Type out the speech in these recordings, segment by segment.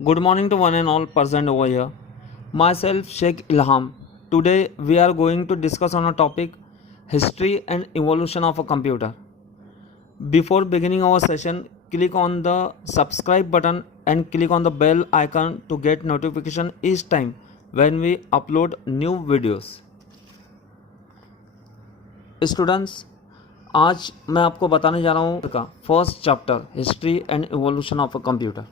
Good morning to one and all present over here. Myself Sheikh Ilham. Today we are going to discuss on a topic history and evolution of a computer. Before beginning our session, click on the subscribe button and click on the bell icon to get notification each time when we upload new videos. Students, आज मैं आपको बताने जा रहा हूँ का first chapter history and evolution of a computer.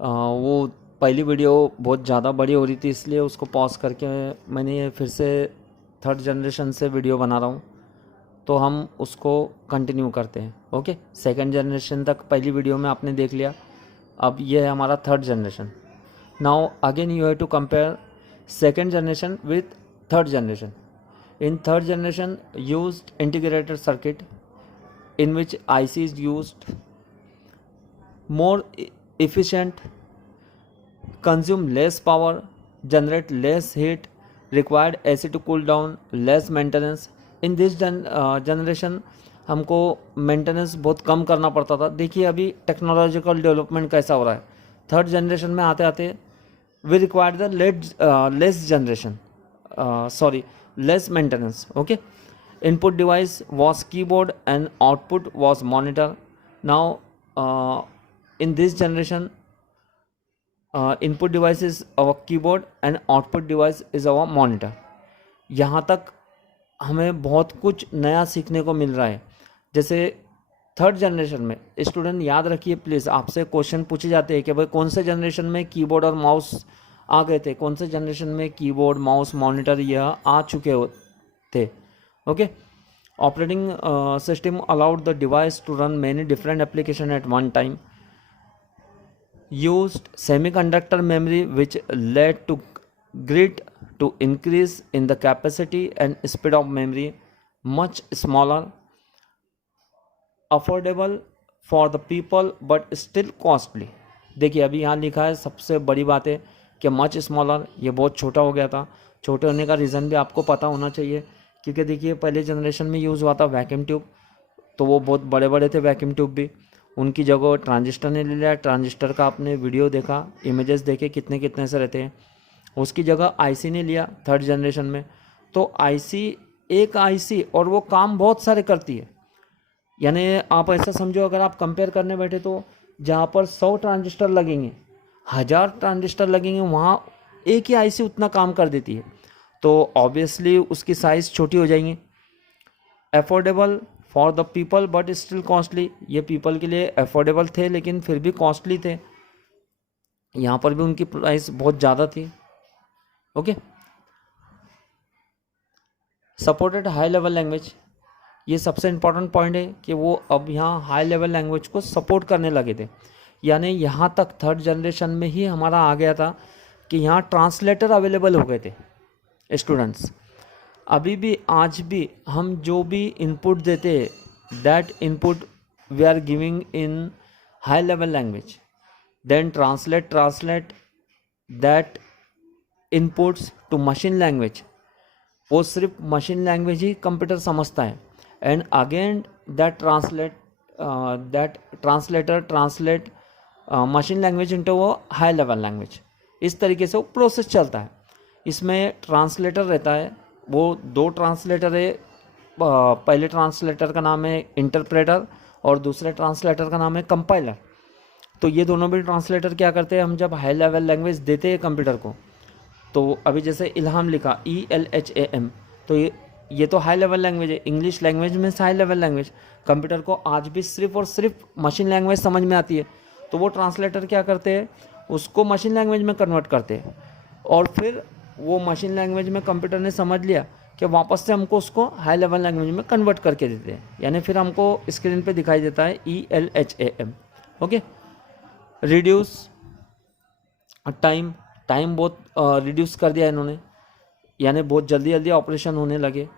वो पहली वीडियो बहुत ज़्यादा बड़ी हो रही थी, इसलिए उसको पॉज करके मैंने ये फिर से थर्ड जनरेशन से वीडियो बना रहा हूँ, तो हम उसको कंटिन्यू करते हैं। ओके, सेकंड जनरेशन तक पहली वीडियो में आपने देख लिया, अब ये है हमारा third generation. Now again you have to compare second generation with third generation. In third generation used integrated circuit in which IC is used, more efficient, consume less power, generate less heat, required AC to cool down, less maintenance. In this generation हमको maintenance बहुत कम करना पड़ता था। देखिए अभी technological development कैसा हो रहा है। थर्ड जनरेशन में आते आते we required the less generation less maintenance. Okay, input device was keyboard and output was monitor. Now in this generation input device is our keyboard and output device is our monitor. यहाँ तक हमें बहुत कुछ नया सीखने को मिल रहा है। जैसे थर्ड जनरेशन में स्टूडेंट याद रखिए प्लीज़, आपसे क्वेश्चन पूछे जाते हैं कि भाई कौन से जनरेशन में कीबोर्ड और माउस आ गए थे, कौन से जनरेशन में कीबोर्ड माउस मॉनिटर यह आ चुके थे। Okay, operating system allowed the device to run many different application at one time, used semiconductor memory which led to great to increase in the capacity and speed of memory, much smaller, affordable for the people but still costly. देखिए अभी यहाँ लिखा है सबसे बड़ी बात है कि मच स्मॉलर, ये बहुत छोटा हो गया था। छोटे होने का रीज़न भी आपको पता होना चाहिए, क्योंकि देखिए पहले जनरेशन में यूज़ हुआ था वैक्यूम ट्यूब, तो वो बहुत बड़े बड़े थे वैक्यूम ट्यूब भी, उनकी जगह ट्रांजिस्टर ने ले लिया। ट्रांजिस्टर का आपने वीडियो देखा, इमेजेस देखे कितने कितने से रहते हैं, उसकी जगह आईसी ने लिया थर्ड जनरेशन में। तो आईसी एक आईसी और वो काम बहुत सारे करती है। यानी आप ऐसा समझो, अगर आप कंपेयर करने बैठे तो जहाँ पर 100 ट्रांजिस्टर लगेंगे, 1000 ट्रांजिस्टर लगेंगे, वहाँ एक ही आईसी उतना काम कर देती है, तो ऑब्वियसली उसकी साइज़ छोटी हो जाएंगी। Affordable for the people but still costly, ये पीपल के लिए अफोर्डेबल थे लेकिन फिर भी कॉस्टली थे, यहाँ पर भी उनकी प्राइस बहुत ज़्यादा थी। Okay, supported high level language, ये सबसे इम्पॉर्टेंट पॉइंट है कि वो अब यहाँ हाई लेवल लैंग्वेज को सपोर्ट करने लगे थे। यानी यहाँ तक थर्ड जनरेशन में ही हमारा आ गया था कि यहाँ ट्रांसलेटर अवेलेबल हो गए थे। स्टूडेंट्स, अभी भी आज भी हम जो भी इनपुट देते हैं, that input we are giving in high level language, then translate that inputs to machine language. वो सिर्फ मशीन लैंग्वेज ही कंप्यूटर समझता है, and again that translator translate machine language into वो हाई लेवल लैंग्वेज। इस तरीके से वो प्रोसेस चलता है। इसमें ट्रांसलेटर रहता है, वो दो ट्रांसलेटर है। पहले ट्रांसलेटर का नाम है इंटरप्रेटर और दूसरे ट्रांसलेटर का नाम है कंपाइलर। तो ये दोनों भी ट्रांसलेटर क्या करते हैं, हम जब हाई लेवल लैंग्वेज देते हैं कंप्यूटर को, तो अभी जैसे इल्हाम लिखा ELHAM, तो ये तो हाई लेवल लैंग्वेज है। इंग्लिश लैंग्वेज में हाई लेवल लैंग्वेज कंप्यूटर को आज भी सिर्फ और सिर्फ मशीन लैंग्वेज समझ में आती है, तो वो ट्रांसलेटर क्या करते हैं, उसको मशीन लैंग्वेज में कन्वर्ट करते हैं, और फिर वो मशीन लैंग्वेज में कंप्यूटर ने समझ लिया कि वापस से हमको उसको हाई लेवल लैंग्वेज में कन्वर्ट करके देते हैं। यानी फिर हमको स्क्रीन पे दिखाई देता है ELHAM। ओके, रिड्यूस टाइम बहुत रिड्यूस कर दिया इन्होंने, यानी बहुत जल्दी जल्दी ऑपरेशन होने लगे।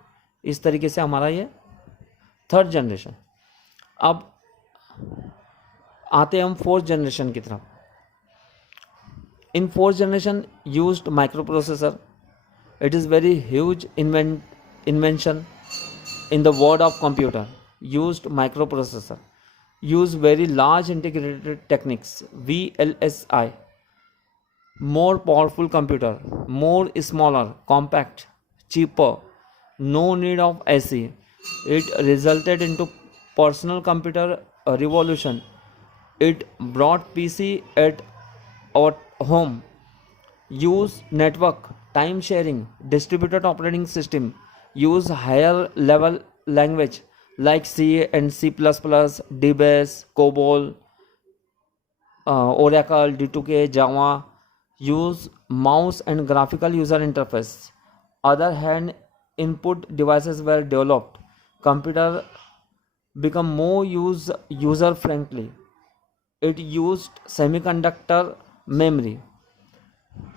इस तरीके से हमारा ये थर्ड जनरेशन। अब आते हम फोर्थ जनरेशन की तरफ। In fourth generation used micro processor, it is very huge invention in the world of computer, used micro processor. use very large integrated techniques, VLSI, more powerful computer, more smaller, compact, cheaper, no need of AC. It resulted into personal computer revolution. It brought PC at our home, use network, time sharing, distributed operating system, use higher level language like C and C++, DBase, COBOL, Oracle, D2K, Java, use mouse and graphical user interface. Other hand input devices were developed. Computer become more user friendly. It used semiconductor memory.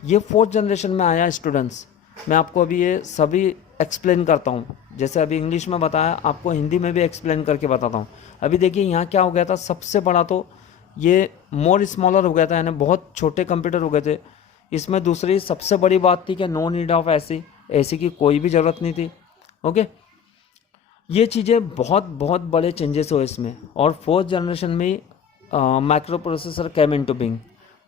ये fourth generation में आया students. मैं आपको अभी ये सभी explain करता हूँ, जैसे अभी इंग्लिश में बताया आपको हिंदी में भी एक्सप्लेन करके बताता हूँ। अभी देखिए यहाँ क्या हो गया था, सबसे बड़ा तो ये मोर स्मॉलर हो गया था, यानी बहुत छोटे कंप्यूटर हो गए थे। इसमें दूसरी सबसे बड़ी बात थी कि नो नीड ऑफ एसी की कोई भी ज़रूरत नहीं थी। ओके, ये चीज़ें बहुत बहुत बड़े चेंजेस हुए इसमें। और फोर्थ जनरेशन में microprocessor came into being.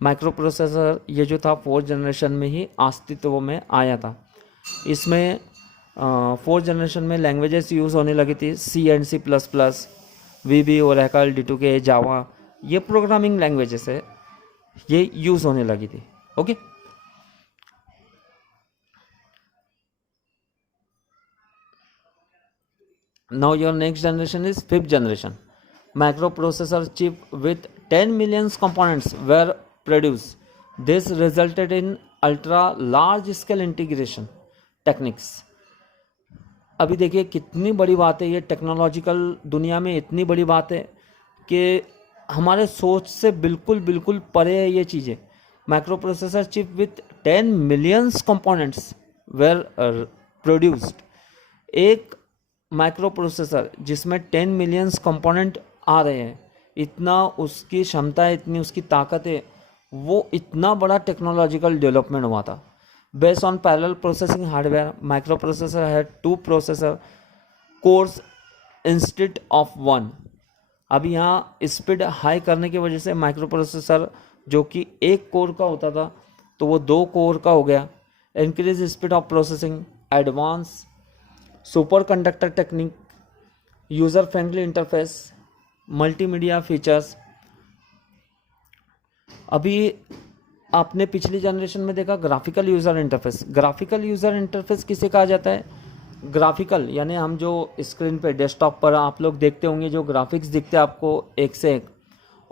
Microprocessor ये जो था फोर्थ जनरेशन में ही अस्तित्व में आया था। इसमें फोर्थ जनरेशन में लैंग्वेजेस यूज़ होने लगी थी, C and C++, VB, Oracle, D2K, Java, ये प्रोग्रामिंग लैंग्वेजेस है, ये यूज़ होने लगी थी। Okay, now your next generation is fifth generation. Microprocessor chip with 10 million components were produced. This resulted in ultra large scale integration techniques. अभी देखिए कितनी बड़ी बात है ये, टेक्नोलॉजिकल दुनिया में इतनी बड़ी बात है कि हमारे सोच से बिल्कुल बिल्कुल परे है ये चीज़ें। Microprocessor chip with 10 millions components were produced. एक माइक्रो प्रोसेसर जिसमें 10 मिलियंस कंपोनेंट आ रहे हैं, इतना उसकी क्षमता है, इतनी उसकी ताकत है, वो इतना बड़ा टेक्नोलॉजिकल डेवलपमेंट हुआ था। Based on parallel processing hardware, micro processor had 2 processor course instead of 1। अभी यहाँ स्पीड हाई करने की वजह से माइक्रो प्रोसेसर जो कि 1 कोर का होता था तो वो 2 कोर का हो गया। Increase speed of processing, advance super conductor technique, user friendly interface, multimedia features. अभी आपने पिछली जनरेशन में देखा graphical user interface. Graphical user interface किसे कहा जाता है? ग्राफिकल यानी हम जो स्क्रीन पे डेस्कटॉप पर आप लोग देखते होंगे जो ग्राफिक्स दिखते हैं आपको एक से एक,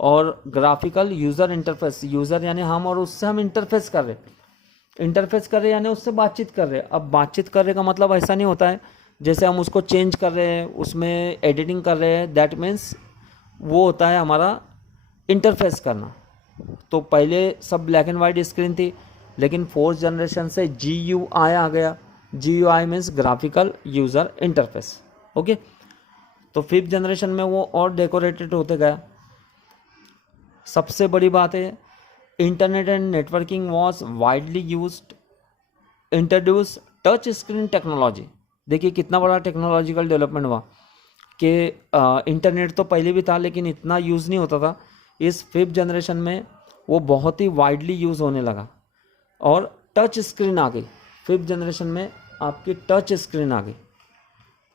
और ग्राफिकल यूज़र इंटरफेस, यूज़र यानी हम और उससे हम इंटरफेस कर रहे यानी उससे बातचीत कर रहे। अब बातचीत करने का मतलब ऐसा नहीं होता है जैसे हम उसको चेंज कर रहे हैं, उसमें एडिटिंग कर रहे हैं, दैट मीन्स वो होता है हमारा इंटरफेस करना। तो पहले सब ब्लैक एंड वाइट स्क्रीन थी, लेकिन फोर्थ जनरेशन से GUI आ गया। GUI means graphical user interface. Okay, तो फिफ्थ जनरेशन में वो और डेकोरेटेड होते गया। सबसे बड़ी बात है internet and networking was widely used, introduce touch screen technology. देखिए कितना बड़ा टेक्नोलॉजिकल डेवलपमेंट हुआ कि इंटरनेट तो पहले भी था लेकिन इतना यूज़ नहीं होता था। इस फिफ्थ जनरेशन में वो बहुत ही वाइडली यूज़ होने लगा और टच स्क्रीन आ गई। फिफ्थ जनरेशन में आपकी टच स्क्रीन आ गई।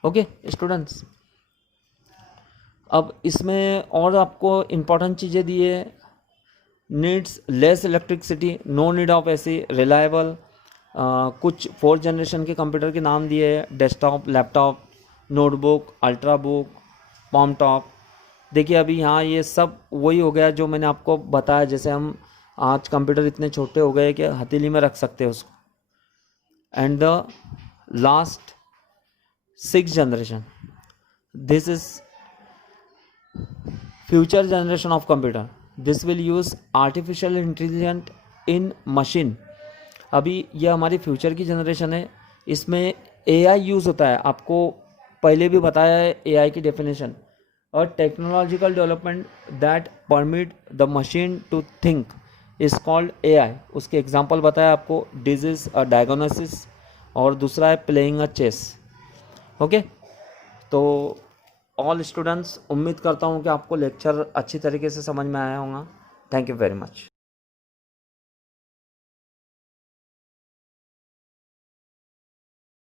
ओके स्टूडेंट्स, अब इसमें और आपको इम्पोर्टेंट चीज़ें दी है। Needs less electricity, no need of AC, reliable. कुछ फोर्थ जनरेशन के कंप्यूटर के नाम दिए हैं, desktop, laptop, notebook, ultrabook, palmtop. देखिए अभी यहाँ ये सब वही हो गया जो मैंने आपको बताया, जैसे हम आज कंप्यूटर इतने छोटे हो गए कि हथेली में रख सकते हैं उसको। And the last six generation, this is future generation of computer. This will use artificial intelligent in machine. अभी ये हमारी फ्यूचर की जनरेशन है, इसमें AI यूज़ होता है। आपको पहले भी बताया है AI की डेफिनेशन। और technological development that permit the machine to think is called AI। उसके एग्जांपल बताया आपको, डिजीज अ डायग्नोसिस, और दूसरा है प्लेइंग अ चेस। ओके, तो ऑल स्टूडेंट्स, उम्मीद करता हूँ कि आपको लेक्चर अच्छी तरीके से समझ में आया होगा। Thank you very much.